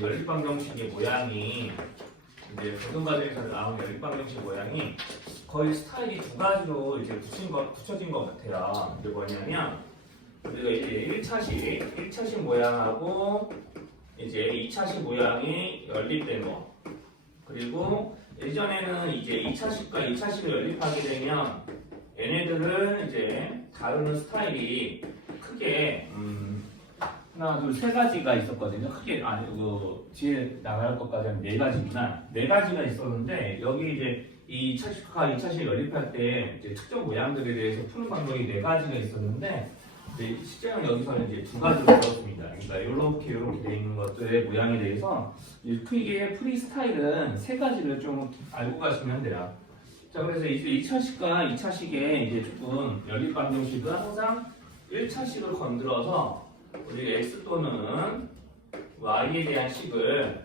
연립방정식의 모양이 이제 고등 과정에서 나온 연립방정식 모양이 거의 스타일이 두 가지로 이제 붙여진 것 같아요. 이게 뭐냐면 우리가 이제 1차식 모양하고 이제 2차식 모양이 연립된 거. 그리고 예전에는 이제 2차식과 2차식을 연립하게 되면 얘네들은 이제 다루는 스타일이 크게 하나, 둘, 세 가지가 있었거든요. 크게 뒤에 나갈 것까지 한 네 가지구나. 네 가지가 있었는데 여기 이제 이 2차식과 2차식 연립할 때 이제 특정 모양들에 대해서 푸는 방법이 네 가지가 있었는데 실제로는 여기서는 이제 두 가지로 배웠습니다. 그러니까 이렇게 되어 있는 것들의 모양에 대해서 크게 풀이 스타일은 세 가지를 좀 알고 가시면 돼요. 자, 그래서 이제 2차식과 2차식의 이제 조금 연립 방정식은 항상 1차식을 건드려서 우리가 x 또는 y에 대한 식을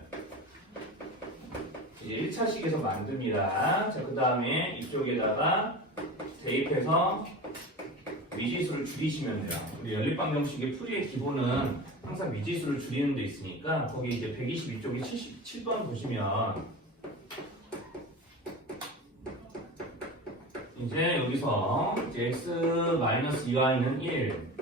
이제 1차식에서 만듭니다. 자, 그 다음에 이쪽에다가 대입해서 미지수를 줄이시면 돼요. 우리 연립방정식의 풀이의 기본은 항상 미지수를 줄이는 데 있으니까 거기 이제 122쪽에 77번 보시면 이제 여기서 이제 x-2y는 1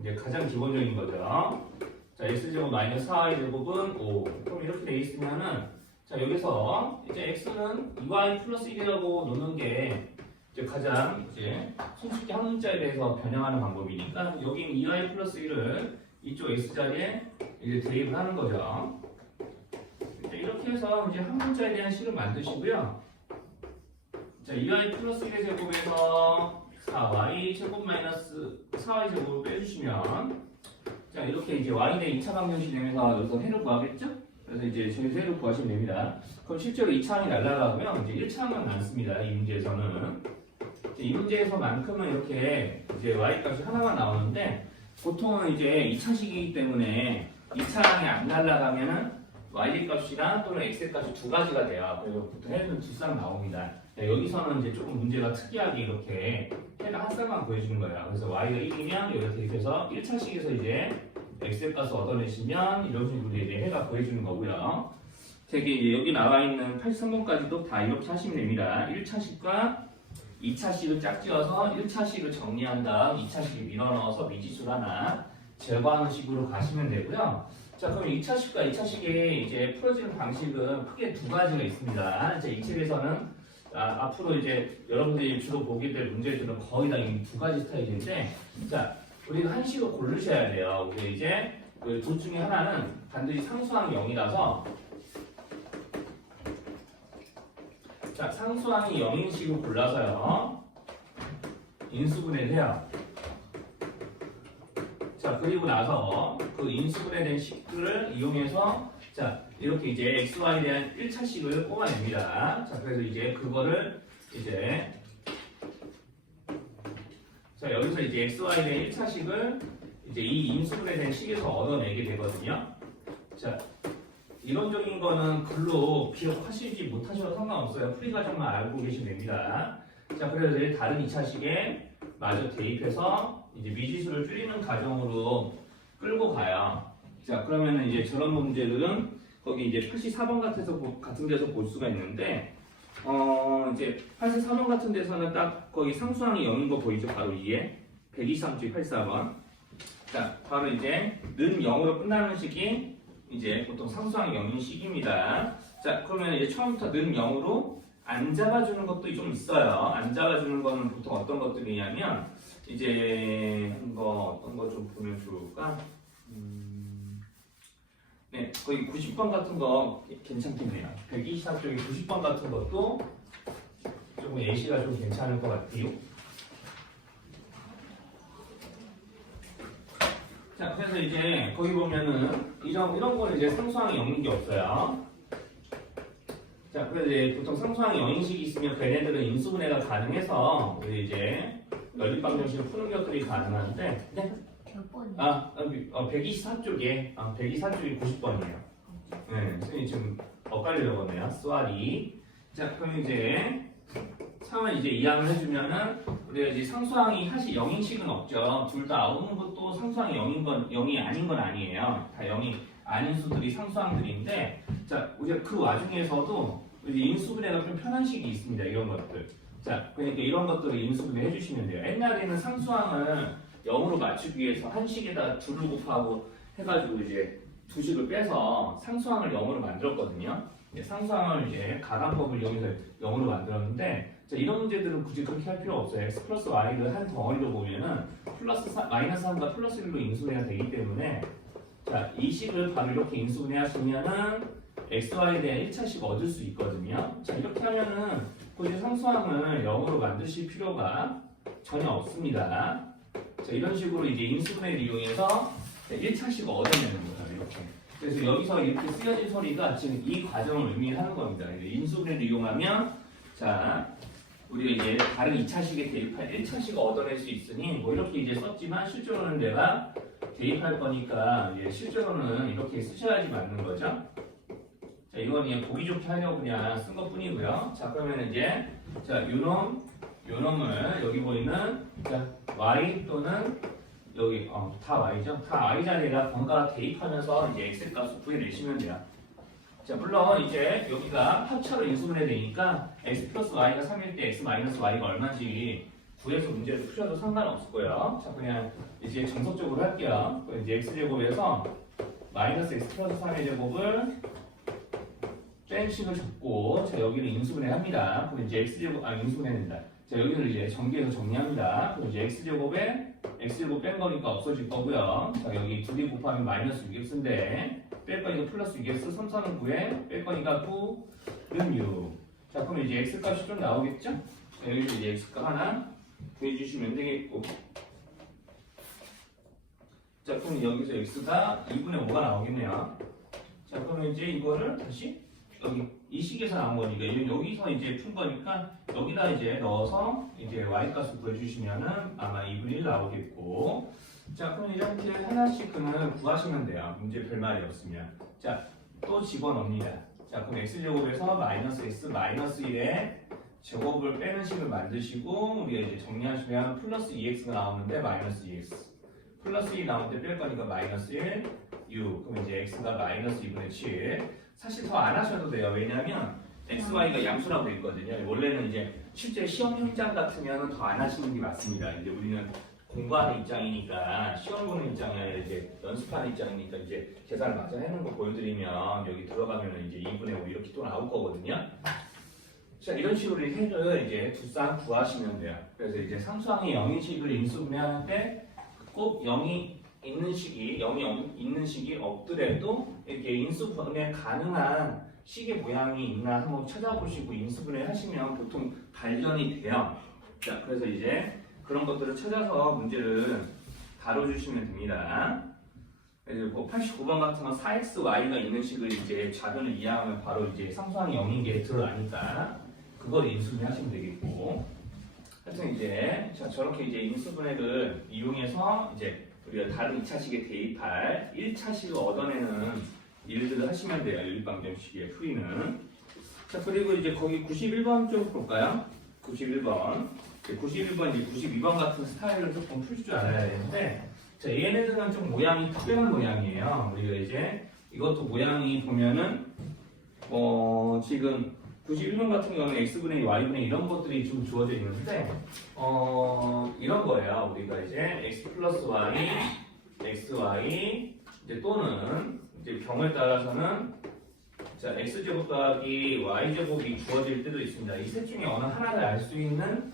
이제 가장 기본적인 거죠. 자, x제곱 마이너스 4y제곱은 5 그럼 이렇게 돼 있으면은 자, 여기서 이제 x는 2y 플러스 1이라고 놓는 게 이제 가장 이제 손쉽게 한 문자에 대해서 변형하는 방법이니까 여기는 2y 플러스 1을 이쪽 x자리에 이제 대입을 하는 거죠. 이렇게 해서 이제 한 문자에 대한 식을 만드시고요. 자, 2y 플러스 1의 제곱에서 4y 제곱 마이너스 4y 제곱을 빼주시면 자, 이렇게 이제 y대 2차 방정식 되면서 여기서 해를 구하겠죠? 그래서 이제 저희 해를 구하시면 됩니다. 그럼 실제로 2차항이 날라가면 이제 1차항은 남습니다. 이 문제에서는. 이 문제에서만큼은 이렇게 이제 y 값이 하나만 나오는데 보통은 이제 2차식이기 때문에 2차항이 안 날라가면은 y 값이랑 또는 x 값이 두 가지가 돼요. 그래서 보통 해는 두 쌍 나옵니다. 여기서는 이제 조금 문제가 특이하게 이렇게 해가 한 쌍만 구해주는 거예요. 그래서 y가 1이면 여기서 대입해서 1차식에서 이제 x 값을 얻어내시면 이런 식으로 이제 해가 구해주는 거고요. 되게 이제 여기 나와 있는 83번까지도 다 이렇게 하시면 됩니다. 1차식과 2차식을 짝지어서 1차식을 정리한 다음 2차식을 밀어넣어서 미지수를 하나 제거하는 식으로 가시면 되고요. 자, 그럼 2차식과 2차식의 이제 풀어지는 방식은 크게 두 가지가 있습니다. 이제 이 책에서는 앞으로 이제 여러분들이 주로 보게 될 문제들은 거의 다 이 두 가지 스타일인데, 자, 우리가 한 식을 고르셔야 돼요. 우리 이제 그 둘 중에 하나는 반드시 상수항이 0이라서, 자, 상수항이 0인 식을 골라서요. 인수분해를 해요. 자, 그리고 나서 그 인수분해된 식들을 이용해서 자, 이렇게 이제 xy에 대한 1차식을 뽑아냅니다. 자, 그래서 이제 그거를 이제 자, 여기서 이제 xy에 대한 1차식을 이제 이 인수분해된 식에서 얻어내게 되거든요. 자, 이론적인 거는 글로 기억하시지 못하셔도 상관없어요. 풀이 과정만 알고 계시면 됩니다. 자, 그래서 이제 다른 2차식에 마저 대입해서 이제 미지수를 줄이는 과정으로 끌고 가요. 자, 그러면은 이제 저런 문제들은 거기 이제 84번 같은 데서 볼 수가 있는데, 이제 84번 같은 데서는 딱 거기 상수항이 0인 거 보이죠? 바로 이게 123쪽 84번. 자, 바로 이제 는 0으로 끝나는 식이 이제 보통 상수항이 0인 식입니다. 자, 그러면 이제 처음부터 는 0으로 안 잡아주는 것도 좀 있어요. 안 잡아주는 거는 보통 어떤 것들이냐면 이제 어떤 거 좀 보면 좋을까? 네, 거의 90번 같은 거 괜찮겠네요. 124쪽에 90번 같은 것도 조금 예시가 좀 괜찮을 것 같아요. 자, 그래서 이제 거기 보면은 이런 거는 이제 상수항이 0인 게 없어요. 자, 그래서 이제 보통 상수항이 0인식이 있으면 걔네들은 인수분해가 가능해서 우리 이제 연립방정식을 푸는 것들이 가능한데, 네? 몇 번이요? 124쪽에 124쪽이 90번이에요. 네, 선생님 지금 엇갈려 적었네요. 쏘아리. 자, 그럼 이제 상을 이제 이항을 해주면은 우리가 이제 상수항이 사실 0인식은 없죠. 둘 다 아무 것도 상수항이 0이 아닌 건 아니에요. 다 0이 안인수들이 상수항들인데, 자, 우리가 그 와중에서도 이제 인수분해가 좀 편한 식이 있습니다. 이런 것들. 자, 그러니까 이런 것들을 인수분해 해주시면 돼요. 옛날에는 상수항을 0으로 맞추기 위해서 한 식에다 2를 곱하고 해가지고 이제 두 식을 빼서 상수항을 0으로 만들었거든요. 상수항을 이제 가감법을 이용해서 0으로 만들었는데, 자, 이런 문제들은 굳이 그렇게 할 필요 없어요. x 플러스 y를 한 덩어리로 보면은 마이너스 3과 플러스 1로 인수분해가 되기 때문에, 자, 이 식을 바로 이렇게 인수분해 하시면은 xy에 대한 1차식 얻을 수 있거든요. 자, 이렇게 하면은 굳이 상수항을 0으로 만드실 필요가 전혀 없습니다. 자, 이런 식으로 이제 인수분해를 이용해서 1차식 얻어내는 거예요. 이렇게. 그래서 여기서 이렇게 쓰여진 소리가 지금 이 과정을 의미하는 겁니다. 이제 인수분해를 이용하면, 자, 우리가 이제 다른 2차식에 대입할 1차식을 얻어낼 수 있으니 뭐 이렇게 이제 썼지만 실제로는 내가 대입할 거니까 이제 실제로는 이렇게 쓰셔야지 맞는 거죠. 자, 이건 그냥 보기 좋게 하려고 그냥 쓴 것 뿐이고요. 자, 그러면 이제, 자, 요놈을 여기 보이는, 자, y 또는 여기, 다 y죠? 다 y 자리에다 번갈아 대입하면서 이제 x 값을 구해내시면 돼요. 자, 물론 이제 여기가 합차로 인수분해 되니까 x 플러스 y가 3일 때 x 마이너스 y가 얼마인지 구해서 문제를 풀어도 상관없을 거예요. 자, 그냥 이제 정석적으로 할게요. 이제 x제곱에서 마이너스 x 플러스 3의 제곱을 뺀 식을 줬고, 자, 여기는 인수분해 합니다. 그럼 이제 x제곱, 인수분해 된다. 자, 여기를 이제 전개해서 정리합니다. 그럼 이제 x제곱에 x제곱 뺀 거니까 없어질 거고요. 자, 여기 2개 곱하면 마이너스 6x인데, 뺄 거니까 플러스 6x, 3, 4는 9에, 뺄 거니까 9는 6. 자, 그럼 이제 x 값이 좀 나오겠죠? 자, 여기서 이제 x 값 하나 구해주시면 되겠고. 자, 그럼 여기서 x가 2분의 5가 나오겠네요. 자, 그러면 이제 이거를 다시 여기 이 식에서 나온 거니까 여기서 이제 푼 거니까 여기다 이제 넣어서 이제 y 값을 구해주시면은 아마 2분의 1 나오겠고. 자, 그럼 이렇게 하나씩 그는 구하시면 돼요. 문제 별말이 없으면. 자, 또 집어넣습니다. 자, 그럼 x제곱에서 마이너스 x 마이너스 1에 제곱을 빼는 식을 만드시고, 우리가 이제 정리하시면 플러스 2x가 나오는데 마이너스 2x 플러스 2 나올 때 뺄 거니까 마이너스 1, 6. 그럼 이제 x가 마이너스 2분의 7. 사실 더 안 하셔도 돼요. 왜냐하면 x, y가 양수라고 되어 있거든요. 원래는 이제 실제 시험 현장 같으면 더 안 하시는 게 맞습니다. 이제 우리는 공부하는 입장이니까, 시험 보는 입장이 아니라 이제 연습하는 입장이니까 이제 계산을 마저 해놓은 거 보여드리면 여기 들어가면 이제 2분의 5 이렇게 또 나올 거거든요. 자, 이런 식으로 해를 이제 두쌍 구하시면 돼요. 그래서 이제 상수항의 0인식을 인수분해할 때 꼭 0이 있는 식이 없더라도 이렇게 인수분해 가능한 식의 모양이 있나 한번 찾아보시고 인수분해 하시면 보통 발견이 돼요. 자, 그래서 이제 그런 것들을 찾아서 문제를 다뤄주시면 됩니다. 그래서 뭐 89번 같은 건 4xy가 있는 식을 이제 좌변을 이해하면 바로 이제 상수항이 0인 게 드러나니까 그걸 인수분해 하시면 되겠고. 하여튼 이제 자, 저렇게 이제 인수분해를 이용해서 이제 우리가 다른 2차식에 대입할 1차식을 얻어내는 일들을 하시면 돼요. 유립방정식의 풀이는. 자, 그리고 이제 거기 91번 좀 볼까요? 91번. 91번, 이제 92번 같은 스타일을 조금 풀 줄 알아야 되는데, 자, 얘네들은 좀 모양이 특별한 모양이에요. 우리가 이제 이것도 모양이 보면은, 지금 91번 같은 경우는 x분의 2, y분의 2 이런 것들이 좀 주어져 있는데, 이런 거예요. 우리가 이제 x 플러스 y, xy, 이제 또는 이제 경우에 따라서는 자, x제곱 더하기 y제곱이 주어질 때도 있습니다. 이 셋 중에 어느 하나를 알 수 있는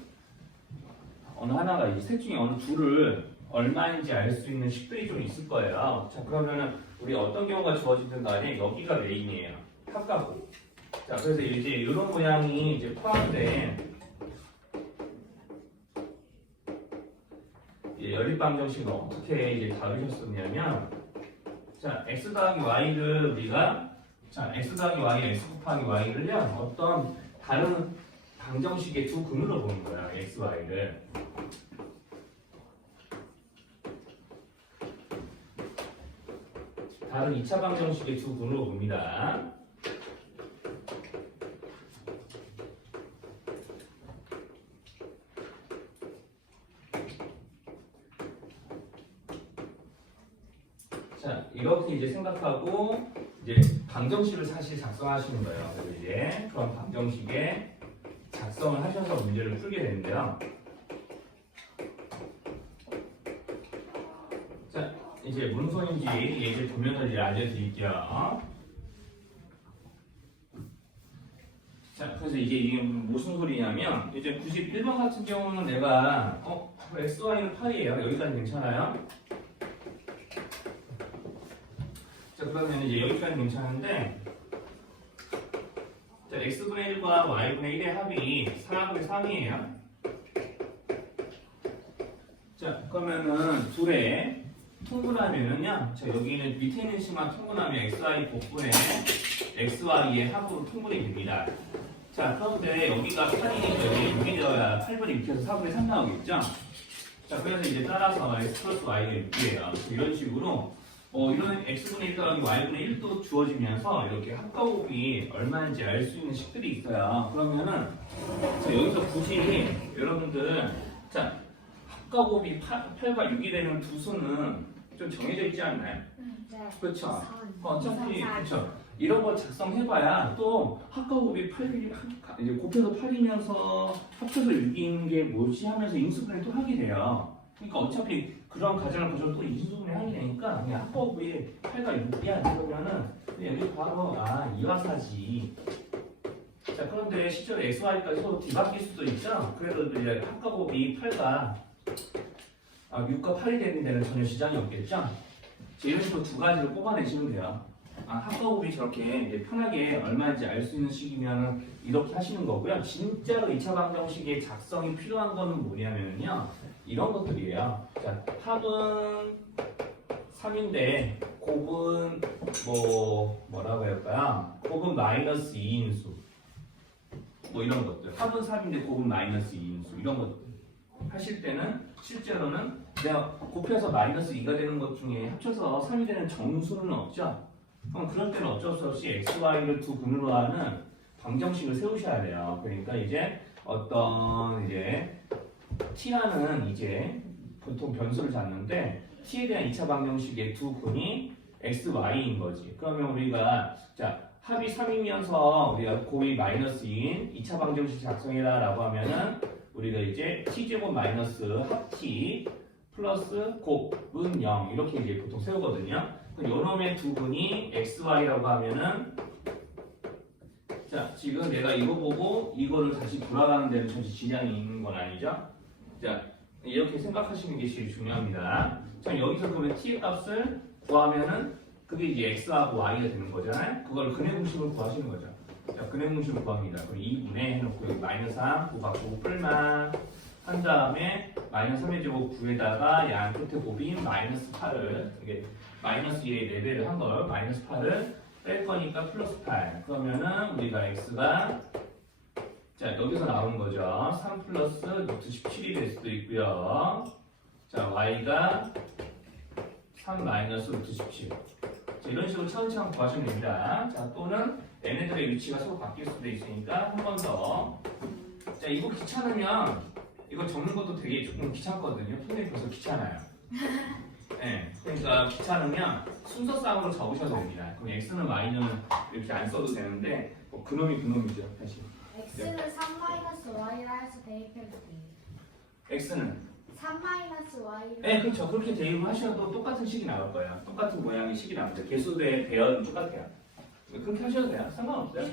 이 셋 중에 어느 둘을 얼마인지 알 수 있는 식들이 좀 있을 거예요. 자, 그러면은 우리 어떤 경우가 주어지든 간에 여기가 메인이에요. 탑가고. 자, 그래서 이제 이런 모양이 이제 포함된 연립방정식을 어떻게 이제 다루셨었냐면, 자, x 더하기 y를 우리가 x 더하기 y, x 곱하기 y를요 어떤 다른 방정식의 두 근으로 보는 거예요. x, y를. 다른 2차 방정식의 두 근으로 봅니다. 자, 이렇게 이제 생각하고 이제 방정식을 사실 작성하시는 거예요. 그래서 이제 그런 방정식에 작성을 하셔서 문제를 풀게 되는데요. 자, 이제 무슨 소리인지 이제 보면서 이제 알려드릴게요. 자, 그래서 이게 무슨 소리냐면 이제 91번 같은 경우는 내가 x, y는 8이에요. 여기까지 괜찮아요? 자, 그러면 이제 여기까지 괜찮은데 자, x분의 1과 y분의 1의 합이 4분의 3이에요. 자, 그러면은 둘의 통분하면은요, 자, 여기는 밑에 있는 식만 통분하면 xy 곱분의 xy의 합으로 통분이 됩니다. 자, 그런데 여기가 8이니까 여기 6이 되어야 8분의 6에서 4분의 3 나오겠죠? 자, 그래서 이제 따라서 x 플러스 y가 6이에요. 이런 식으로 이런 x분의 1과 y분의 1도 주어지면서 이렇게 합과곱이 얼마인지 알 수 있는 식들이 있어요. 그러면은 자, 여기서 굳이 여러분들 자, 합과곱이 8과 6이 되는 두 수는 좀 정해져 있지 않나요? 네. 그렇죠. 어차피 그렇죠. 이런 거 작성해봐야 또 합과곱이 8이 이제 곱해서 8이면서 합쳐서 6인 게 뭐지 하면서 인수분해 또 하게 돼요. 그러니까 어차피 그런 과정을 거쳐서 또 인수분해 하게 되니까 그냥 합과곱이 8과 6이야 그러면은 여기 바로 이화사지. 자, 그런데 실제로 xy까지 서로 뒤바뀔 수도 있죠. 그래도 이제 합과곱이 8과 6과 8이 되는 데는 전혀 지장이 없겠죠. 자, 이런 식으로 두 가지를 뽑아내시면 돼요. 합과곱이 저렇게 이제 편하게 얼마인지 알 수 있는 식이면 이렇게 하시는 거고요. 진짜로 2차 방정식의 작성이 필요한 거는 뭐냐면요. 이런 것들이에요. 자, 합은 3인데 곱은 뭐라고 할까요? 곱은 마이너스 2인수. 뭐 이런 것들. 합은 3인데 곱은 마이너스 2인수. 이런 것들. 하실 때는 실제로는 내가 곱해서 마이너스 2가 되는 것 중에 합쳐서 3이 되는 정수는 없죠? 그럼 그럴 때는 어쩔 수 없이 x, y를 두 근으로 하는 방정식을 세우셔야 돼요. 그러니까 이제 어떤 이제 t라는 이제 보통 변수를 잡는데 t에 대한 2차 방정식의 두 근이 x, y인 거지. 그러면 우리가 자 합이 3이면서 우리가 곱이 마이너스 2인 2차 방정식 작성해라 라고 하면은 우리가 이제 t제곱 마이너스 합 t 플러스 곱은 0 이렇게 이제 보통 세우거든요. 요놈의 두 분이 xy라고 하면은 자, 지금 내가 이거 보고 이거를 다시 돌아가는 데는 전혀 지장이 있는 건 아니죠? 자, 이렇게 생각하시는 게 제일 중요합니다. 자, 여기서 그러면 t의 값을 구하면은 그게 이제 x하고 y가 되는 거잖아요? 그걸 근해공식으로 구하시는 거죠. 자, 근해공식으로 구합니다. 그럼 2분의 해놓고 여기 마이너스 3 곱하고 뿔만 한 다음에 마이너스 3의 제곱 9에다가 양 끝에 곱인 마이너스 8을 이게 마이너스 1의 4배를 한 걸 마이너스 8을 뺄 거니까 플러스 8 그러면은 우리가 x가 자 여기서 나오는 거죠. 3 플러스 루트 17이 될 수도 있고요. 자 y가 3 마이너스 루트 17 자, 이런 식으로 차근차근 구하시면 됩니다. 자 또는 얘네들의 위치가 서로 바뀔 수도 있으니까 한 번 더. 자 이거 귀찮으면 이거 적는 것도 되게 조금 귀찮거든요. 선생님 벌써 귀찮아요. 네, 그러니까 귀찮으면 순서상으로 적으셔도 됩니다. 그럼 x는 y는 이렇게 안 써도 되는데 그놈이 그놈이죠 사실. x는 3-y라 해서 대입해도 돼요. x는 3-y를 네 그렇죠. 그렇게 대입을 하셔도 똑같은 식이 나올 거예요. 똑같은 모양의 식이 나옵니다. 개수의 배열은 똑같아요. 그렇게 하셔도 돼요. 상관없어요.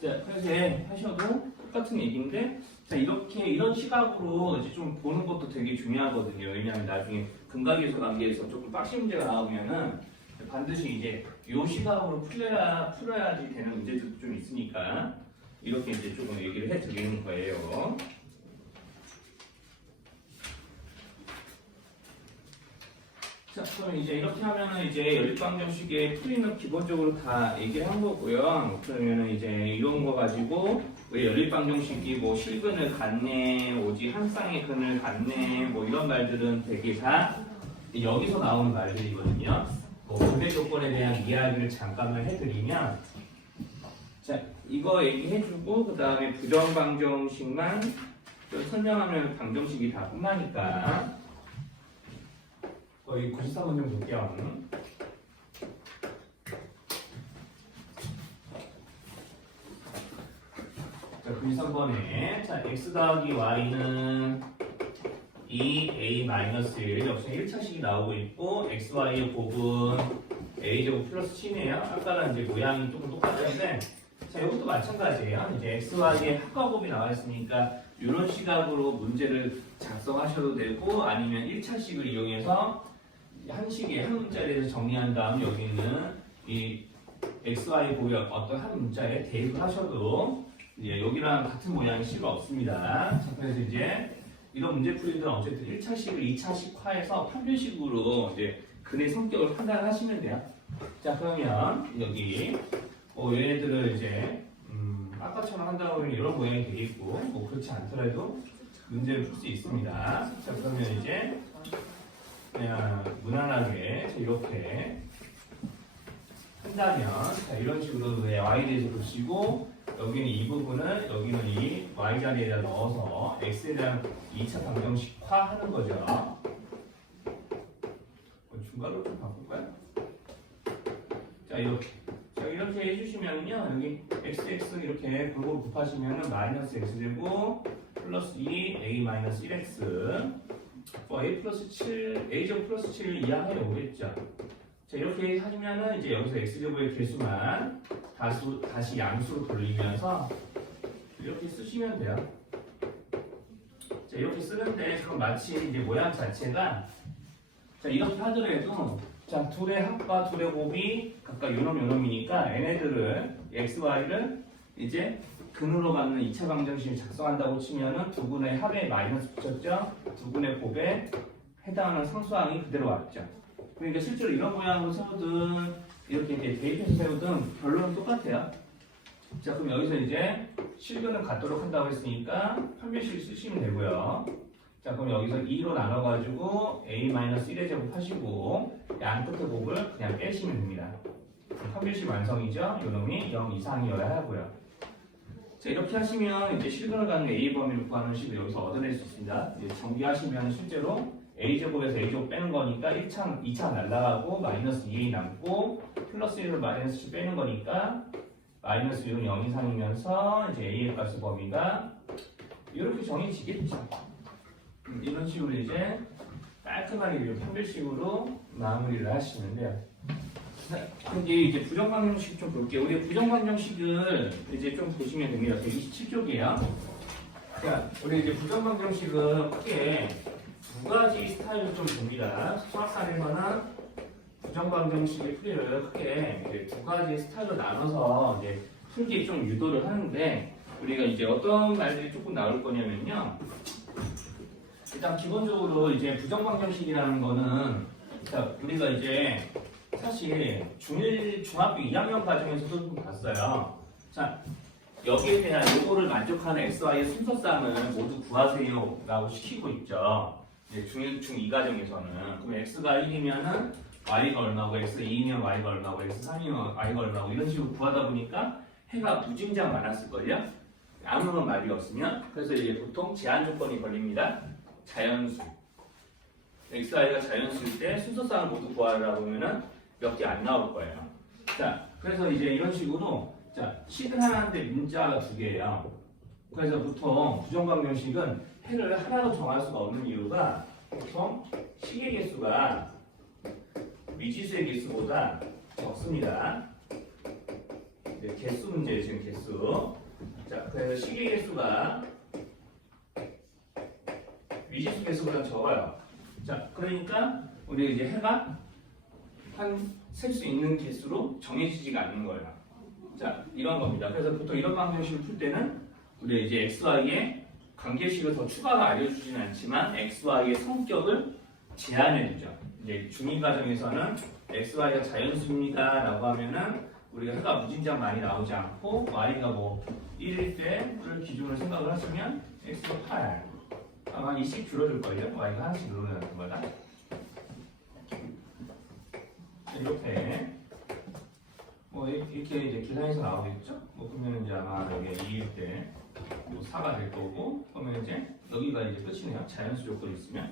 자, 그렇게 하셔도 똑같은 얘기인데 자 이렇게 이런 시각으로 이제 좀 보는 것도 되게 중요하거든요. 왜냐하면 나중에 근각에서 관계에서 조금 빡신 문제가 나오면은 반드시 이제 이 시각으로 풀어야지 되는 문제들도 좀 있으니까 이렇게 이제 조금 얘기를 해드리는 거예요. 자, 그럼 이제 이렇게 하면은 이제 연립방정식의 풀이는 기본적으로 다 얘기를 한 거고요. 그러면은 이제 이런 거 가지고 왜 연립방정식이 뭐 실근을 갖네, 오직 한 쌍의 근을 갖네, 뭐 이런 말들은 되게 다 여기서 나오는 말들이거든요. 뭐 분배 조건에 대한 이야기를 잠깐만 해드리면, 자 이거 얘기해주고 그 다음에 부정방정식만 좀 설명하면 방정식이 다 끝나니까. 이 93번 좀 볼게요. 3번에 자 x 더하기 y는 2a-1 역시 1차식이 나오고 있고 xy의 곱은 a제곱 플러스 t네요. 아까랑 이제 모양이 조금 똑같은데 자 이것도 마찬가지예요. 이제 xy의 합과곱이 나와 있으니까 이런 시각으로 문제를 작성하셔도 되고 아니면 1차식을 이용해서 한 식의 한 문자에 대해서 정리한 다음 여기 있는 이 xy 곱이 어떤 한 문자에 대입을 하셔도 이제 여기랑 같은 모양이 실가 없습니다. 자, 그래서 이제 이런 문제풀이들은 어쨌든 1차식을 2차식화해서 판별식으로 이제 근의 성격을 판단하시면 돼요. 자 그러면 여기 얘네들을 이제 아까처럼 한다고 하면 이런 모양이 되겠고 뭐 그렇지 않더라도 문제를 풀 수 있습니다. 자 그러면 이제 그냥 무난하게 이렇게 한다면 자 이런 식으로 y에 대해서 보시고 여기는 이 부분을 여기는 이 y 자리에다 넣어서 x에 대한 2차 방정식화 하는 거죠. 중괄호 좀 바꿀까요? 자 이렇게 해주시면요 여기 x 이렇게 골고루 곱하시면은 마이너스 x제곱 플러스 2a 마이너스 1x a 플러스 7 a제곱 플러스 7 이하에 오겠죠. 자 이렇게 하시면은 이제 여기서 x제곱의 개수만 다시 양수로 돌리면서 이렇게 쓰시면 돼요. 자 이렇게 쓰는데 그럼 마치 이제 모양 자체가 자 이렇게 하더라도 자 둘의 합과 둘의 곱이 각각 요놈이니까 얘네들을 x, y를 이제 근으로 갖는 2차 방정식을 작성한다고 치면은 두 분의 합에 마이너스 붙였죠. 두 분의 곱에 해당하는 상수항이 그대로 왔죠. 그러니까 실제로 이런 모양으로 세우든 이렇게 이제 대입해서 세우든 결론은 똑같아요. 자 그럼 여기서 이제 실근을 갖도록 한다고 했으니까 판별식 쓰시면 되고요. 자 그럼 여기서 2로 나눠가지고 a-1의 제곱 하시고 양 끝에 곱을 그냥 빼시면 됩니다. 판별식 완성이죠. 요놈이 0 이상이어야 하고요. 자 이렇게 하시면 이제 실근을 갖는 a 범위를 구하는 식을 여기서 얻어낼 수 있습니다. 이제 정비하시면 실제로 a제곱에서 a제곱 빼는 거니까 2차 날라가고 마이너스 2a 남고 플러스 1을 마이너스 7 빼는 거니까 마이너스 6은 0 이상이면서 이제 a의 값의 범위가 이렇게 정해지겠죠. 이런 식으로 이제 깔끔하게 이렇게 판별식으로 마무리를 하시면 돼요. 근데 이제 부정방정식 좀 볼게요. 우리 부정방정식을 이제 좀 보시면 됩니다. 27쪽이에요. 자, 우리 이제 부정방정식은 크게 두 가지 스타일을 좀 봅니다. 수학산에서는 부정방정식의 풀이를 크게 이제 두 가지 스타일로 나눠서 이제 풀기에 좀 유도를 하는데 우리가 이제 어떤 말들이 조금 나올 거냐면요. 일단 기본적으로 이제 부정방정식이라는 거는 자, 우리가 이제 사실 중학교 2학년 과정에서도 좀 봤어요. 자, 여기에 대한 요거를 만족하는 XY의 순서쌍을 모두 구하세요 라고 시키고 있죠. 이제 중1, 중2 과정에서는. 그럼 X가 1이면은 Y가 얼마고, X가 2이면 Y가 얼마고, X 3이면 Y가 얼마고, 이런 식으로 구하다 보니까 해가 무진장 많았을걸요? 아무런 말이 없으면. 그래서 이제 보통 제한 조건이 걸립니다. 자연수. XY가 자연수일 때 순서쌍을 모두 구하라고 하면은 몇 개 안 나올 거예요. 자, 그래서 이제 이런 식으로 자, 식은 하나인데 문자가 두 개예요. 그래서 보통 부정방정식은 해를 하나로 정할 수가 없는 이유가 보통 식의 개수가 미지수의 개수보다 적습니다. 개수 문제예요, 지금 개수. 자, 그래서 식의 개수가 미지수 개수보다 적어요. 자, 그러니까 우리 이제 해가 셀 수 있는 개수로 정해지지가 않는 거예요. 자, 이런 겁니다. 그래서 보통 이런 방정식을 풀 때는 우리 이제 XY의 관계식을 더 추가로 알려주지는 않지만 XY의 성격을 제한해주죠. 이제 중2 과정에서는 XY가 자연수입니다 라고 하면은 우리가 해가 무진장 많이 나오지 않고 Y가 뭐 1일 때를 기준으로 생각을 하시면 X가 8 아마 2씩 줄어들걸요? Y가 하나씩 늘어나는 거다. 이렇게 뭐 이렇게 이제 계산해서 나오겠죠? 뭐 그러면 이제 아마 여기 2일 때 뭐 4가 될 거고 그러면 이제 여기가 이제 끝이네요. 자연수 조건이 있으면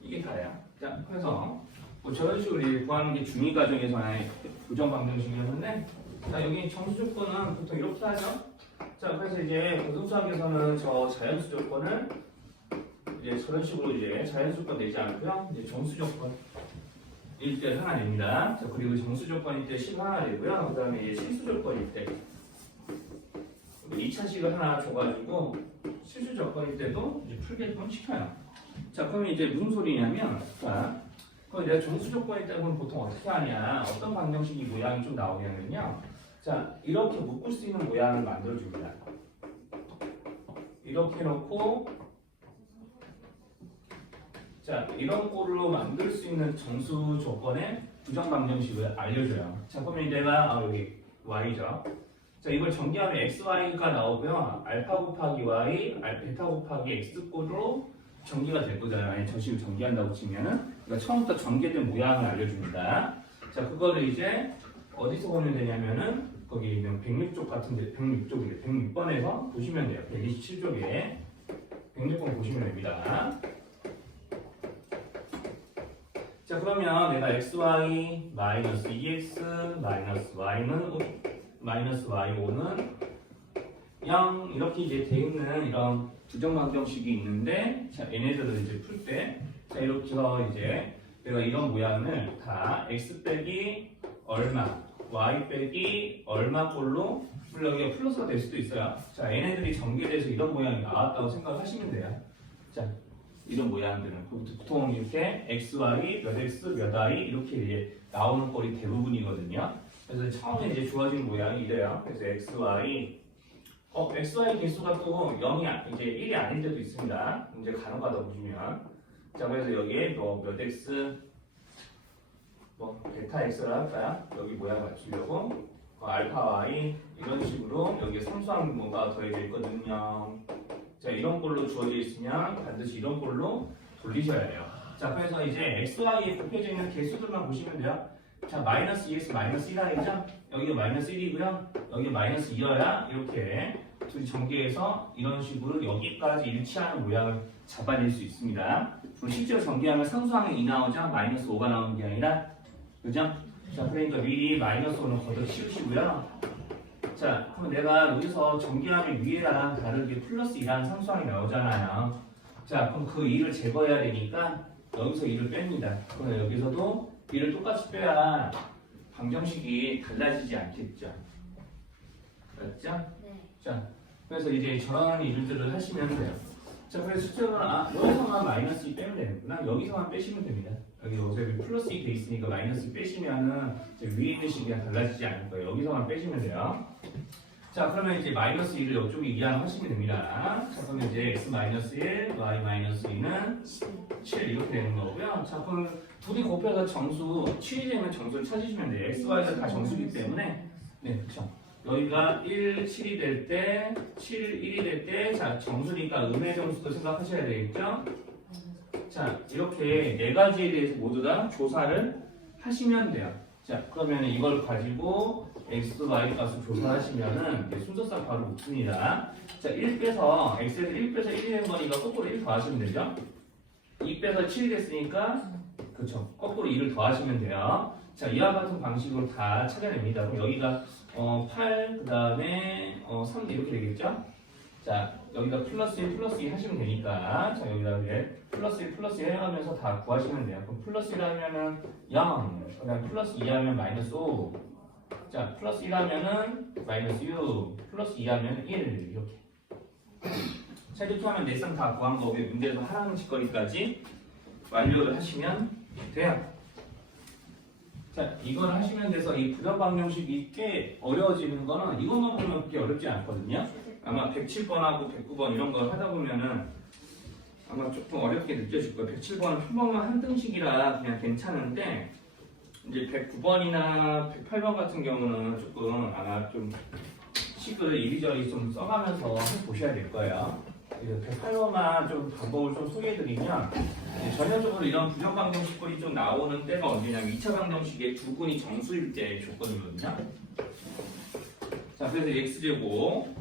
이게 다야. 자, 그래서 뭐 저런 식으로 구하는 게 중2 과정에서의 부정 방정식이었는데 자, 여기 정수 조건은 보통 이렇게 하죠. 자, 그래서 이제 고등수학에서는 저 자연수 조건을 이제 저런 식으로 이제 자연수 조건 내지 않고요. 이제 정수 조건 일 때 하나 냅니다. 자, 그리고 정수 조건일 때 10 하나 되고요. 그 다음에 이제 실수 조건일 때 2차식을 하나 줘가지고 실수 조건일 때도 이제 풀게끔 시켜요. 자, 그러면 이제 무슨 소리냐면, 자, 그럼 내가 정수 조건일 때 보면 보통 어떻게 하냐, 어떤 방정식이 모양이 좀 나오냐면요. 자, 이렇게 묶을 수 있는 모양을 만들어줍니다. 이렇게 해놓고, 자, 이런 꼴로 만들 수 있는 정수 조건의 부정 방정식을 알려줘요. 자, 그러면 내가 여기 y죠. 자, 이걸 전개하면 xy가 나오고요. 알파 곱하기 y, 베타 곱하기 x 꼴로 전개가 될 거잖아요. 저 식을 전개한다고 치면은. 그러니까 처음부터 전개된 모양을 알려줍니다. 자, 그거를 이제 어디서 보면 되냐면은 거기 있는 106쪽 같은데 106쪽이래. 106번에서 보시면 돼요. 127쪽에 106번 보시면 됩니다. 자, 그러면 내가 xy 마이너스 2x 마이너스 y5는 0 이렇게 이제 돼 있는 이런 부정방정식이 있는데, 자, 얘네들을 이제 풀 때, 자, 이렇게 해서 이제 내가 이런 모양을 다 x 빼기 얼마, y 빼기 얼마 꼴로 물론 여기가 플러스가 될 수도 있어요. 자, 얘네들이 전개돼서 이런 모양이 나왔다고 생각하시면 돼요. 자, 이런 모양들은 보통 이렇게 x, y, 몇 x, 몇 y 이렇게 이제 나오는 꼴이 대부분이거든요. 그래서 처음에 이제 주어진 모양이 이래요. 그래서 x, y XY 개수가 또 0이 이제 1이 아닐 때도 있습니다. 이제 간혹가다 보시면. 자, 그래서 여기에 몇 x, 베타 x라 할까요? 여기 모양 맞추려고. 알파 y, 이런 식으로 여기에 상수항 뭐가 더해져 있거든요. 자, 이런 꼴로 주어져 있으면 반드시 이런 꼴로 돌리셔야 돼요. 자, 그래서 이제 XY에 곱해져 있는 개수들만 보시면 돼요. 자, 마이너스 2x 마이너스 1이죠? 여기가 마이너스 1이고요. 여기 마이너스 2여야 이렇게 둘이 전개해서 이런 식으로 여기까지 일치하는 모양을 잡아낼 수 있습니다. 그리고 실제로 전개하면 상수항이 2 나오죠? 마이너스 5가 나오는 게 아니라, 그죠? 자, 그러니까 미리 마이너스 5는 걷어 치우시고요. 자, 그럼 내가 여기서 전개하면 위에랑 다르게 플러스 2라는 상수항이 나오잖아요. 자, 그럼 그 2를 제거해야 되니까 여기서 2를 뺍니다. 그럼 여기서도 2를 똑같이 빼야 방정식이 달라지지 않겠죠. 맞죠? 네. 자, 그래서 이제 저런 일들을 하시면 돼요. 자, 그래서 실제로는 여기서만 마이너스 2 빼면 되는구나. 여기서만 빼시면 됩니다. 여기 어차피 플러스 2 돼 있으니까 마이너스 2 빼시면은 이제 위에 있는 식이랑 달라지지 않을 거예요. 여기서만 빼시면 돼요. 자, 그러면 이제 마이너스 2를 이쪽에 이항하시면 됩니다. 자, 그러면 이제 x 마이너스 1, y 마이너스 2는 7 이렇게 되는 거고요. 자, 그럼 둘이 곱해서 정수 7이 되면 정수를 찾으시면 돼요. x, y가 다 정수이기 때문에. 네, 그렇죠. 여기가 1, 7이 될 때, 7, 1이 될 때, 자, 정수니까 음의 정수도 생각하셔야 되겠죠? 자, 이렇게 네 가지에 대해서 모두 다 조사를 하시면 돼요. 자, 그러면 이걸 가지고 x, y 값을 조사하시면은 이제 순서상 바로 묻습니다. 자, 1 빼서, x에서 1 빼서 1이 된 거니까 거꾸로 1 더하시면 되죠? 2 빼서 7이 됐으니까, 그쵸. 거꾸로 2를 더하시면 돼요. 자, 이와 같은 방식으로 다 찾아냅니다. 그럼 여기가 8, 그 다음에 3 이렇게 되겠죠? 자, 여기다 플러스 1, 플러스 2 하시면 되니까, 자, 여기다 이제 플러스 1, 플러스 2 해가면서 다 구하시면 돼요. 그럼 플러스 1 하면은 0, 그 다음에 플러스 2 하면 마이너스 5, 자, 플러스 1 하면은 마이너스 6, 플러스 2 하면 1, 이렇게. 자, 이렇게 하면 네 쌍 다 구한 거고요. 문제에서 하라는 짓거리까지 완료를 하시면 돼요. 자, 이걸 하시면 돼서 이 부정 방정식이 꽤 어려워지는 거는 이것만 보면 그렇게 어렵지 않거든요. 아마 107번하고 109번 이런 걸 하다 보면은 아마 조금 어렵게 느껴질 거예요. 107번은 표본만 한 등식이라 그냥 괜찮은데 이제 109번이나 108번 같은 경우는 조금 아마 좀 식을 이리저리 좀 써가면서 보셔야 될 거예요. 108번만 좀 방법을 좀 소개해드리면 전형적으로 이런 부정 방정식꼴이 좀 나오는 때가 언제냐면 2차 방정식의 두 근이 정수일 때 조건이거든요. 자, 그래서 x제곱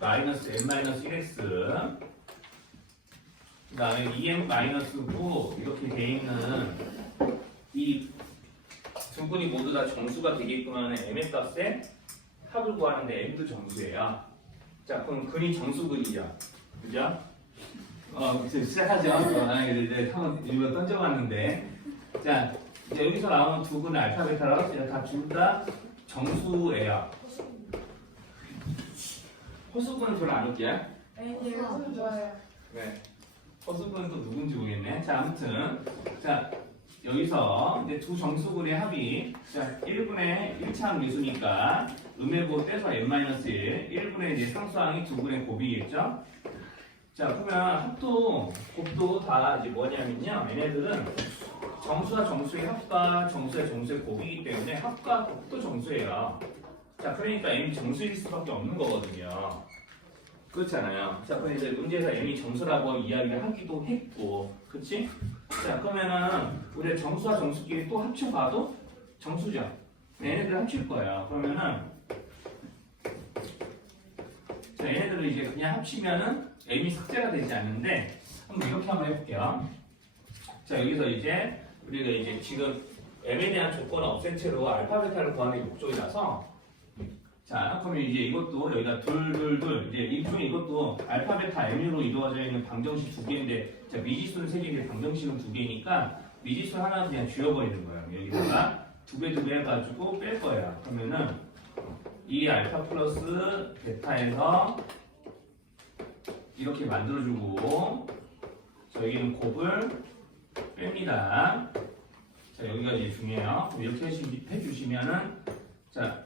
마이너스 n-1x 그 다음에 2n-9 이렇게 돼 있는 이 두 근이 모두 다 정수가 되게끔 하는 m의 값의 합을 구하는데 m도 정수예요. 자, 그럼 근이 정수근이죠. 그죠? 시작하죠. 이제 한번 이거 던져봤는데. 자, 이제 여기서 나오는 두 근의 알파, 베타라고 다 둘 다 정수예요. 호수근은 별로 안 웃겨? 네. 호수근은 또 누군지 모르겠네. 자, 아무튼. 자, 여기서 이제 두 정수근의 합이, 자, 1분의 1차항 미수니까 음의 곱 빼서 n-1, 1분의 이제 상수항이 두 분의 곱이겠죠? 자, 그러면 곱도 다 이제 뭐냐면요. 얘네들은 정수와 정수의 합과 정수와 정수의 곱이기 때문에 합과 곱도 정수예요. 자, 그러니까 m이 정수일 수밖에 없는 거거든요. 그렇잖아요. 자, 그럼 이제 문제에서 m이 정수라고 이야기를 하기도 했고, 그치? 자, 그러면은 우리 정수와 정수끼리 또 합쳐봐도 정수죠. 얘네들 합칠 거예요. 그러면은 자, 얘네들을 이제 그냥 합치면은 m이 삭제가 되지 않는데 한번 이렇게 한번 해볼게요. 자, 여기서 이제 우리가 이제 지금 m에 대한 조건을 없앤 채로 알파 베타를 구하는 게 목적이라서 자, 그러면 이제 이것도 여기다 이제 일종의 이것도 알파 베타 m으로 이루어져 있는 방정식 두 개인데 자, 미지수는 세 개인데 방정식은 두 개니까 미지수 하나 그냥 줄여버리는 거예요. 여기다가 두 배 해가지고 뺄 거예요. 그러면은 이 알파 플러스 베타에서 이렇게 만들어주고 자, 여기는 곱을 뺍니다. 자, 여기가 이제 중요해요. 이렇게 해주시면은 자,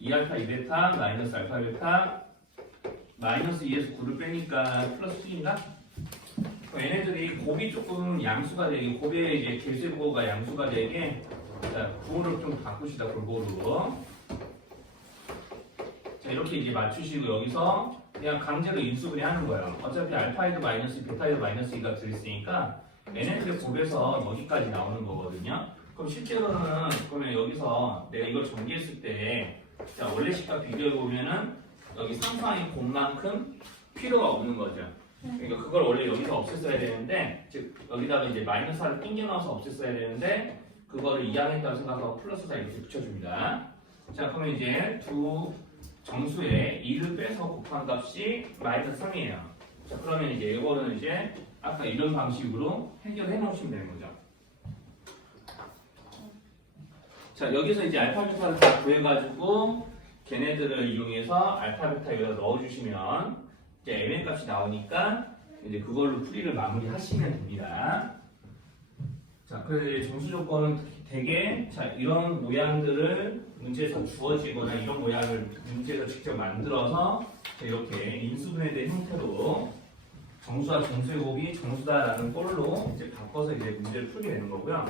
2알파 2베타 마이너스 알파 베타 마이너스 2에서 9를 빼니까 플러스 2인가? 얘네들이 곱이 조금 양수가 되게 곱의 이제 개수고가 양수가 되게 자, 부호를 좀 바꾸시다 골고루 자, 이렇게 이제 맞추시고 여기서 그냥 강제로 인수분해 하는 거예요. 어차피 알파에도 마이너스 베타에도 마이너스 2가 들어있으니까 얘네들의 곱에서 여기까지 나오는 거거든요. 그럼 실제로는 그러면 여기서 내가 이걸 전개했을 때 자, 원래 식과 비교해 보면은 여기 상수항의 곱만큼 필요가 없는 거죠. 그러니까 그걸 원래 여기서 없앴어야 되는데 즉 여기다가 이제 마이너스 4를 땡겨 넣어서 없앴어야 되는데 그거를 이항했다고 생각하고 플러스 4 이렇게 붙여줍니다. 자, 그러면 이제 두 정수에 2를 빼서 곱한 값이 마이너스 3이에요. 자, 그러면 이제 이거는 이제 아까 이런 방식으로 해결해 놓으시면 되는 거죠. 자, 여기서 이제 알파 베타를 다 구해가지고 걔네들을 이용해서 알파 베타 여기다 넣어주시면 이제 m의 값이 나오니까 이제 그걸로 풀이를 마무리하시면 됩니다. 자, 그래서 정수 조건은 되게 자, 이런 모양들을 문제에서 주어지거나 이런 모양을 문제에서 직접 만들어서 이렇게 인수분해된 형태로 정수와 정수의 곱이 정수다라는 꼴로 이제 바꿔서 이제 문제를 풀게 되는 거고요.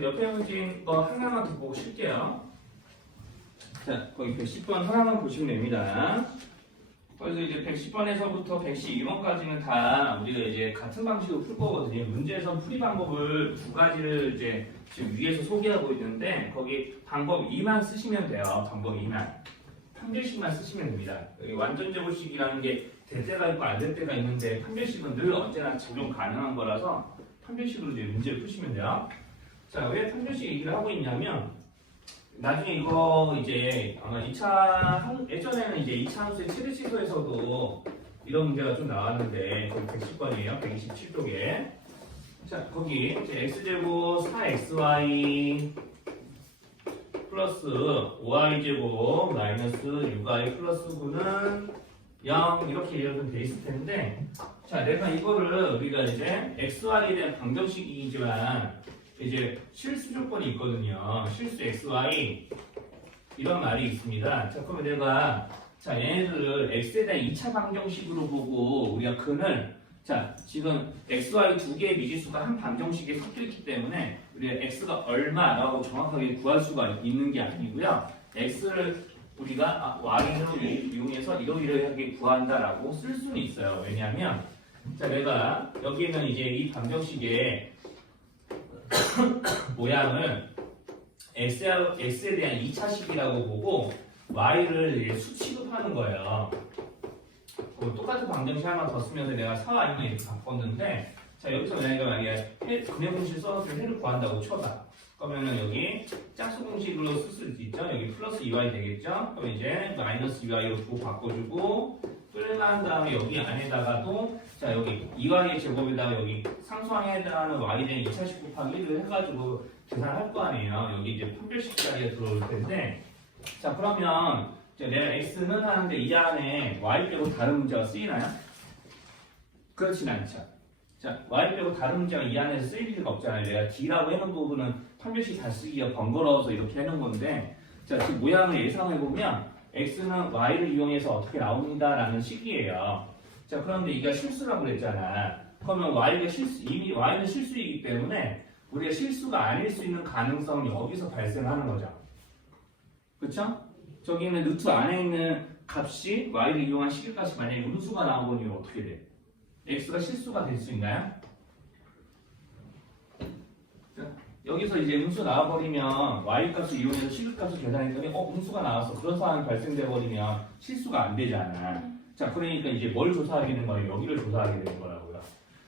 옆에 문제인 거 하나만 더 보고 쉴게요. 자, 거기 110번 하나만 보시면 됩니다. 그래서 이제 110번에서부터 112번까지는 다 우리가 이제 같은 방식으로 풀 거거든요. 문제에서 풀이 방법을 두 가지를 이제 지금 위에서 소개하고 있는데 거기 방법 2만 쓰시면 돼요. 방법 2만. 판별식만 쓰시면 됩니다. 여기 완전 제곱식이라는 게 될 때가 있고 안 될 때가 있는데 판별식은 늘 언제나 적용 가능한 거라서 판별식으로 이제 문제를 푸시면 돼요. 자, 왜 판별식 얘기를 하고 있냐면 나중에 이거 이제 아마 2차 예전에는 이제 2차 함수의 최대 치수에서도 이런 문제가 좀 나왔는데 거기 110번이에요. 127쪽에. 자, 거기 이제 x제곱 4xy 플러스 5y제곱 마이너스 6y 플러스 9는 0 이렇게 이렇게 돼 있을 텐데 자, 내가 이거를 우리가 이제 xy에 대한 방정식이지만 이제 실수 조건이 있거든요. 실수 xy 이런 말이 있습니다. 자, 그러면 내가 자, 얘네들을 x에 대한 2차 방정식으로 보고 우리가 근을 자, 지금 xy 두 개의 미지수가 한 방정식에 섞여 있기 때문에 우리가 x가 얼마라고 정확하게 구할 수가 있는 게 아니고요. x를 우리가 y를 이용해서 이러이러하게 구한다라고 쓸 수는 있어요. 왜냐하면 자, 내가 여기에는 이제 이 방정식에 모양을 x에 대한 2차식이라고 보고 y를 수 취급하는 거예요. 똑같은 방정식 하나 더 쓰면서 내가 4y만 이렇게 바꿨는데 자, 여기서 만약에 근해분식 써서 해를 구한다고 쳐봐. 그러면은 여기 짝수 공식으로 쓸 수도 있죠. 여기 플러스 2y 되겠죠. 그럼 이제 마이너스 2y로 부호 바꿔주고 끌어난 다음에 여기 안에다가도 자 여기 2y의 제곱에다가 여기 상수항에 해당하는 y는 2차식 곱하기 1을 해가지고 계산할 거 아니에요. 여기 이제 판별식 자리가 들어올 텐데 자 그러면 이제 내가 x는 하는데 이 안에 y 빼고 다른 문제가 쓰이나요? 그렇진 않죠. 자 y 빼고 다른 문제가 이 안에서 쓰일 리가 없잖아요. 내가 d라고 해놓은 부분은 판별식 다 쓰기가 번거로워서 이렇게 해놓은 건데 자 지금 모양을 예상해보면 x는 y를 이용해서 어떻게 나옵니다라는 식이에요. 자 그런데 이가 실수라고 그랬잖아. 그러면 y가 이미 y는 실수이기 때문에 우리가 실수가 아닐 수 있는 가능성이 여기서 발생하는 거죠. 그렇죠? 저기는 루트 안에 있는 값이 y를 이용한 식일값이 만약에 음수가 나오면 어떻게 돼? x가 실수가 될 수 있나요? 자, 여기서 이제 음수 나와버리면 y값을 이용해서 식일값을 계산했더니 음수가 나왔어. 그런 상황이 발생돼 버리면 실수가 안 되잖아. 자 그러니까 이제 뭘 조사하게 되는 거예요? 여기를 조사하게 되는 거라고요.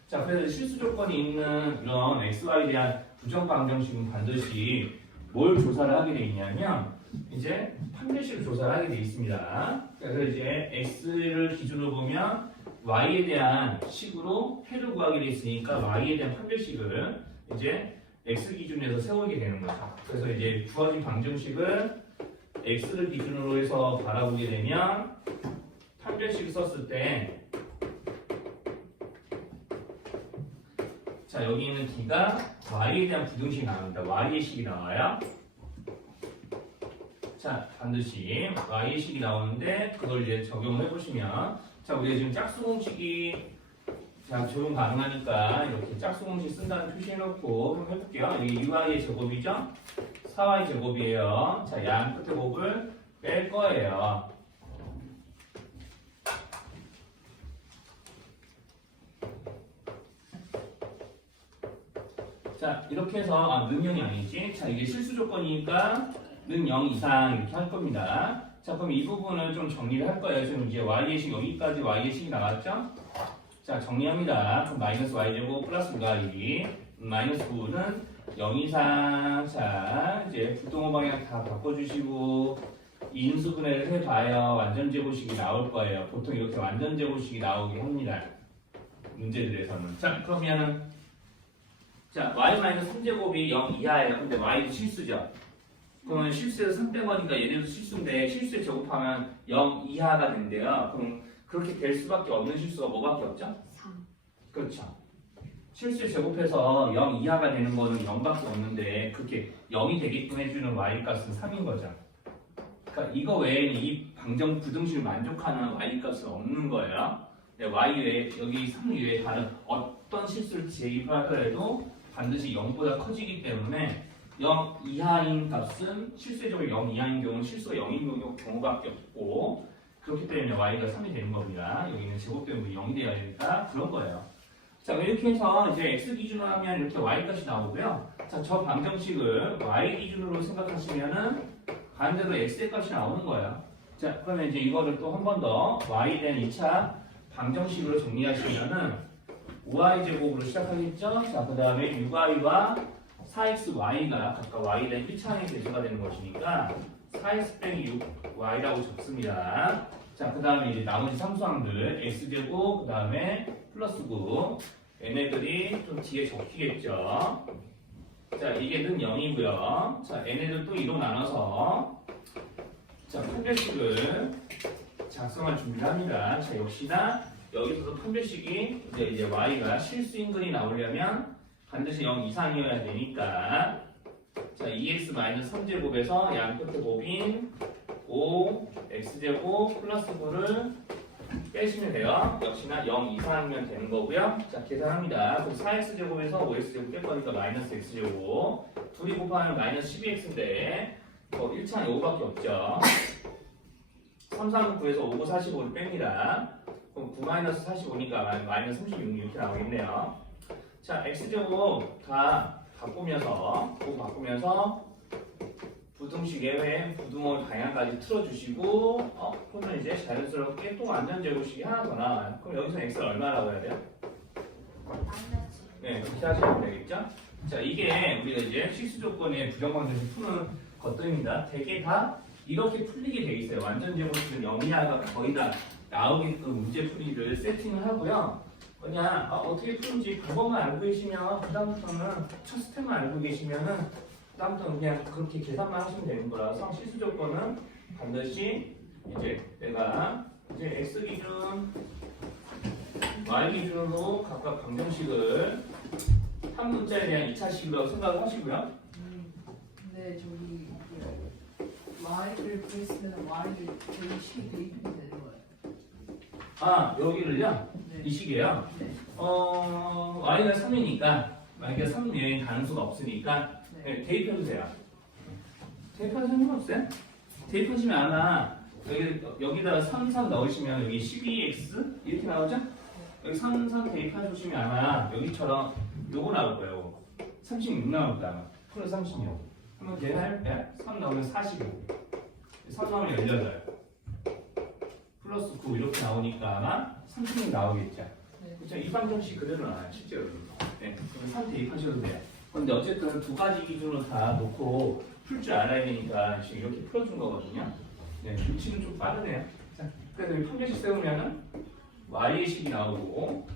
자 그래서 실수 조건이 있는 이런 xy에 대한 부정 방정식은 반드시 뭘 조사를 하게 돼 있냐면 이제 판별식을 조사를 하게 돼 있습니다. 그래서 이제 x를 기준으로 보면 y에 대한 식으로 해를 구하게 돼 있으니까 y에 대한 판별식을 이제 x 기준에서 세우게 되는 거죠. 그래서 이제 주어진 방정식을 x를 기준으로 해서 바라보게 되면 판별식을 썼을 때 자 여기 있는 d가 y에 대한 부등식이 나옵니다. y의 식이 나와요. 자 반드시 y의 식이 나오는데 그걸 이제 적용을 해보시면 자 우리가 지금 짝수 공식이 자 적용 가능하니까 이렇게 짝수 공식 쓴다는 표시해놓고 한번 해볼게요. 여기 6y의 제곱이죠? 4y 제곱이에요. 자 양 끝에 곱을 뺄 거예요. 자 이렇게 해서 는 0이 아니지. 자 이게 실수 조건이니까 는 0 이상 이렇게 할 겁니다. 자 그럼 이 부분을 좀 정리를 할 거예요. 지금 이제 y의 식 여기까지 y의 식이 나왔죠? 자 정리합니다. 그럼 마이너스 y제곱 플러스 y 마이너스 9는 0 이상. 자 이제 부동호 방향 다 바꿔주시고 인수분해를 해봐야 완전제곱식이 나올 거예요. 보통 이렇게 완전제곱식이 나오게 합니다. 문제들에서는. 자 그러면은 자 y-3제곱이 0 이하예요. 근데 y도 실수죠. 그러면 실수에서 3 빼거니까 얘네도 실수인데 실수에 제곱하면 0 이하가 된대요. 그럼 그렇게 될 수밖에 없는 실수가 뭐밖에 없죠? 3. 그렇죠. 실수에 제곱해서 0 이하가 되는 거는 0밖에 없는데 그렇게 0이 되게끔 해주는 y값은 3인 거죠. 그러니까 이거 외에는 이 방정 부등식을 만족하는 y값은 없는 거예요. y 외에 여기 3 외에 다른 어떤 실수를 제입하더라도 반드시 0보다 커지기 때문에 0 이하인 값은 실수의 제곱이 0 이하인 경우는 실수가 0인 경우밖에 없고 그렇기 때문에 y가 3이 되는 겁니다. 여기는 제곱 때문에 0이 돼야 되니까 그런 거예요. 자 이렇게 해서 이제 x 기준으로 하면 이렇게 y값이 나오고요. 자 저 방정식을 y 기준으로 생각하시면은 반대로 x의 값이 나오는 거예요. 자 그러면 이제 이거를 또 한 번 더 y에 대한 2차 방정식으로 정리하시면은 5y 제곱으로 시작하겠죠? 자 그 다음에 6y와 4xy가 각각 y에 대한 1차항의 대수가 되는 것이니까 4x 빼기 6y라고 적습니다. 자 그 다음에 이제 나머지 상수항들 x제곱 그 다음에 플러스 9 얘네들이 좀 뒤에 적히겠죠. 자 이게 는 0이고요. 자 얘네들 또 2로 나눠서 자 판별식을 작성할 준비를 합니다. 자 역시나 여기서도 판별식이 이제 y가 실수인근이 나오려면 반드시 0 이상이어야 되니까 자 2x-3제곱에서 양 끝에 곱인 5x제곱 플러스 9를 빼시면 돼요. 역시나 0 이상이면 되는 거고요. 자 계산합니다. 그럼 4x제곱에서 5x제곱 뺄 거니까 마이너스 x제곱 둘이 곱하면 마이너스 12x인데 1차는 5밖에 없죠. 3, 3, 9에서 5, 45를 뺍니다. 그럼 9-45니까 마이너스 36 이렇게 나오겠네요. 자 x제곱 다 바꾸면서 부등식 예외 부등호 방향까지 틀어주시고 그러면 이제 자연스럽게 또 완전제곱식이 하나 더 나와요. 그럼 여기서 x를 얼마라고 해야 돼요? 마이너스. 네 그렇게 하시면 되겠죠? 자, 이게 우리가 이제 실수 조건의 부정관계에서 푸는 것들입니다. 대개 다 이렇게 풀리게 돼 있어요. 완전 제곱식은 0이하가 거의 다 나오게끔 문제 풀이를 세팅을 하고요. 그냥 어떻게 푸는지 방법만 알고 계시면 그다음부터는 첫 스텝만 알고 계시면은 그다음부터는 그냥 그렇게 계산만 하시면 되는 거라서 실수 조건은 반드시 이제 내가 이제 x 기준, y 기준으로 각각 방정식을 한 문자에 대한 2차식이라고 생각을 하시고요. 근데 저기 y를 구했으면 y를 저기 식에 대입해야 되는 거예요. 아, 여기를요? 네. 이 식이에요. 네. y가 3이니까 y가 3 외엔 가능수가 없으니까 네. 네, 대입해도 돼요. 대입해도 상관없어요? 대입하시면 아마 여기다가 3, 3 넣으시면 여기 12x 이렇게 나오죠? 여기 3, 3 대입해주시면 아마 여기처럼 요거 나올 거예요. 36 나올 거야 아마. 플러스 36. 한번 계산해볼까요? 3 나오면 45. 3 나오면 18. 플러스 9 이렇게 나오니까 아마 36 나오겠죠. 네. 그렇죠? 이 방정식 그대로 나와요 실제로. 네, 그럼 3 대입하셔도 돼요. 근데 어쨌든 두 가지 기준으로 다 놓고 풀 줄 알아야 되니까 지금 이렇게 풀어준 거거든요. 네, 위치는 좀 빠르네요. 자, 그래서 여기 판별식 세우면은 y의 식이 나오고,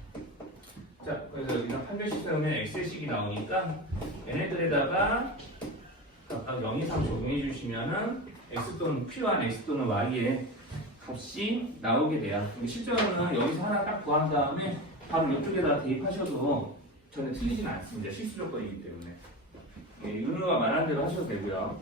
자, 그래서 여기서 판별식 세우면 x의 식이 나오니까 얘네들에다가 각각 0 이상 적용해 주시면은 x 또는 필요한 x 또는 y의 값이 나오게 돼요. 근데 실제로는 여기서 하나 딱 구한 다음에 바로 이쪽에다 대입하셔도 전혀 틀리지는 않습니다. 실수 조건이기 때문에. 네, 은우가 말한 대로 하셔도 되고요.